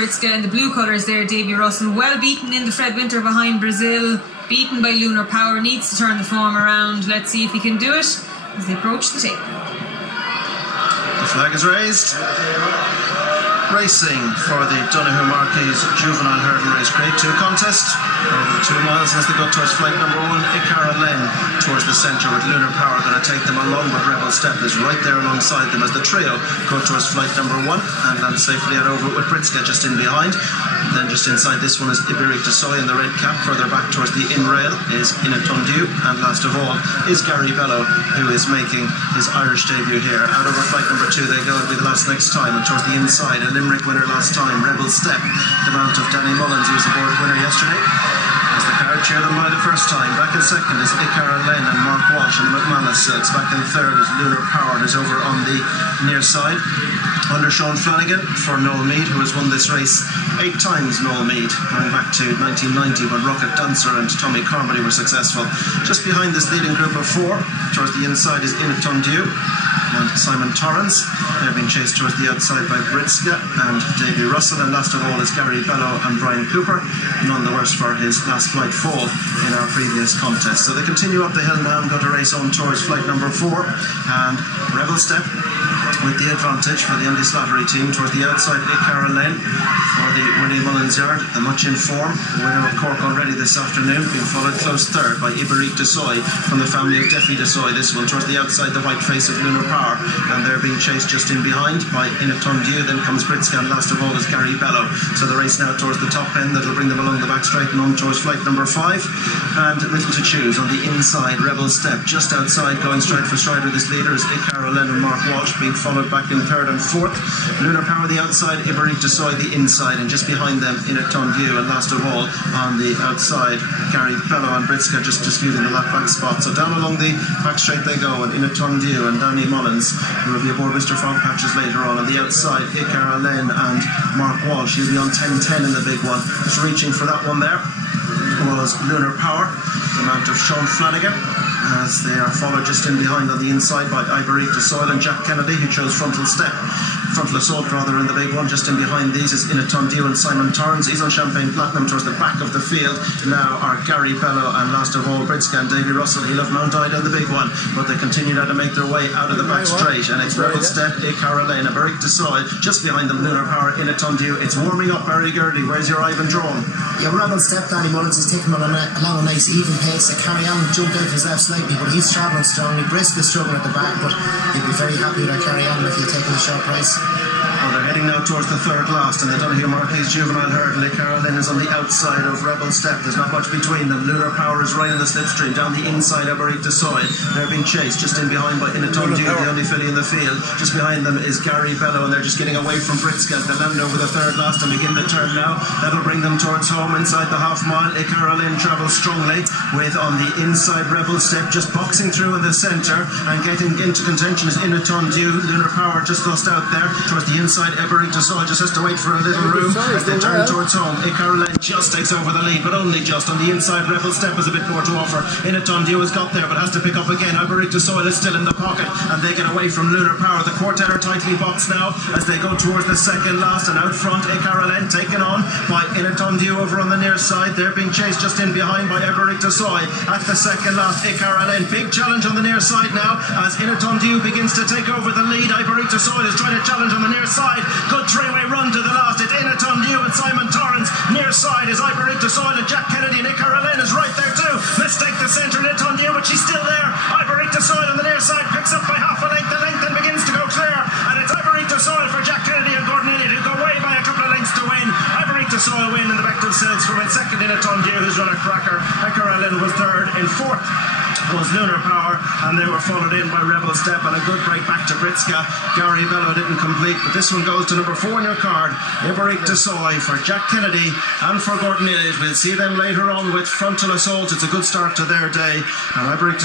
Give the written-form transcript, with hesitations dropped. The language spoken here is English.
Britska in the blue colours there, Davy Russell. Well beaten in the Fred Winter behind Brazil. Beaten by Lunar Power. Needs to turn the form around. Let's see if he can do it as they approach the table. The flag is raised. Racing for the Donohue Marquees Juvenile Hurdle Race Grade 2 contest. Over the 2 miles as they go towards flight number 1, Icara Len towards the centre with Lunar Power going to take them along, but Rebel Step is right there alongside them as the trio go towards flight number 1 and land safely out over it with Britska just in behind. Then just inside this one is Iberique Du Seuil in the red cap. Further back towards the in rail is Innatendue, and last of all is Gary Bello, who is making his Irish debut here. Out over flight number 2 they go, it'll be the last next time, and towards the inside a Limerick winner last time, Rebel Step, the mount of Danny Mullins, who was the board winner yesterday. As the crowd cheer them by the first time. Back in second is Icara Len and Mark Walsh and the McManus Silks. Back in third is Lunar Power, who's over on the near side. Under Sean Flanagan for Noel Meade, who has won this race 8 times. Noel Meade, going back to 1990 when Rocket Dancer and Tommy Carmody were successful. Just behind this leading group of 4, towards the inside is Innatendue and Simon Torrance. They're being chased towards the outside by Britska and Davy Russell, and last of all is Gary Bello and Brian Cooper, none the worse for his last flight fall in our previous contest. So they continue up the hill now and go to race on towards flight number 4, and Rebel Step with the advantage for the Andy Slattery team towards the outside. Icara Len for the Winnie Mullins yard, the much in form winner of Cork already this afternoon, being followed close third by Iberique Du Seuil from the family of Donohue Du Seuil. This one towards the outside, the white face of Lunar Power, and they're being chased just in behind by Innatendue. Then comes Britska, and last of all is Gary Bello. So the race now towards the top end, that'll bring them along the back straight and on towards flight number 5, and little to choose on the inside. Rebel Step just outside, going straight for stride with his leaders Icara Len and Mark Walsh, being followed back in third and fourth. Lunar Power the outside, Iberique Du Seuil the inside, and just behind them Innatendue, and last of all on the outside Gary Bello and Britska just disputing the lap back spot. So down along the back straight they go, and Innatendue and Danny Mullins, who will be aboard Mr. Frog Patches later on the outside, Icara Len and Mark Walsh. He'll be on 10-10 in the big one. Just reaching for that one there was Lunar Power, the mount of Sean Flanagan, as they are followed just in behind on the inside by Iberique Du Seuil and Jack Kennedy, who chose frontal assault rather in the big one. Just in behind these is Innatendue and Simon Torrance. He's on Champagne Platinum towards the back of the field. Now are Gary Bello and last of all Britska and Davy Russell. He'll have Mount Ida in the big one, but they continue now to make their way out of the back straight, and it's Rebel Step, Icara Len, Iberique Du Seuil, just behind them Lunar Power, Innatendue. It's warming up. Barry Gurley, where's your Ivan drawn? Yeah, Rebel Step, Danny Mullins is taking him along a nice even pace. Carry on jumped out of his left slightly, but he's travelling strongly. Britska's struggling at the back, but he'll be very happy with that Carry On if he'll take him a short price. Well, they're heading now towards the third last, and the Donohue Marquees Juvenile Hurdle. Icara Len is on the outside of Rebel Step. There's not much between them. Lunar Power is right in the slipstream. Down the inside, Iberique Du Seuil. They're being chased just in behind by Innatendue, the only filly in the field. Just behind them is Gary Bello, and they're just getting away from Britska as they land over the third last and begin the turn now. That'll bring them towards home inside the half mile. Icara Len travels strongly with on the inside Rebel Step just boxing through in the centre, and getting into contention is Innatendue. Lunar Power just lost out there towards the inside. Iberique Du Seuil just has to wait for a little room as they turn towards home. Icara Len just takes over the lead, but only just. On the inside, Rebel Step has a bit more to offer. Innatendue has got there, but has to pick up again. Iberique Du Seuil is still in the pocket, and they get away from Lunar Power. The quartet are tightly boxed now as they go towards the second last, and out front, Icara Len taken on by Innatendue over on the near side. They're being chased just in behind by Iberique Du Seuil at the second last. Icara Len, big challenge on the near side now as Innatendue begins to take over the lead. Iberique Du Seuil is trying to challenge on the near side. Good three-way run to the last. It's Innatendue and Simon Torrance. Near side is Iberique Du Seuil and Jack Kennedy, and Icara Len is right there too. Mistake the centre, Innatendue, but she's still there. Iberique Du Seuil on the near side picks up by half a length. The length then begins to go clear, and it's Iberique Du Seuil for Jack Kennedy and Gordon Elliott, who go way by a couple of lengths to win. Iberique Du Seuil win in the back themselves from in second. Innatendue, who's run a cracker. Icara Len was third. In fourth was Lunar Power, and they were followed in by Rebel Step, and a good break back to Britska. Gary Bello didn't complete, but this one goes to number 4 on your card, Iberique Du Seuil for Jack Kennedy and for Gordon Elliott. We'll see them later on with Frontal Assault. It's a good start to their day, and Iberique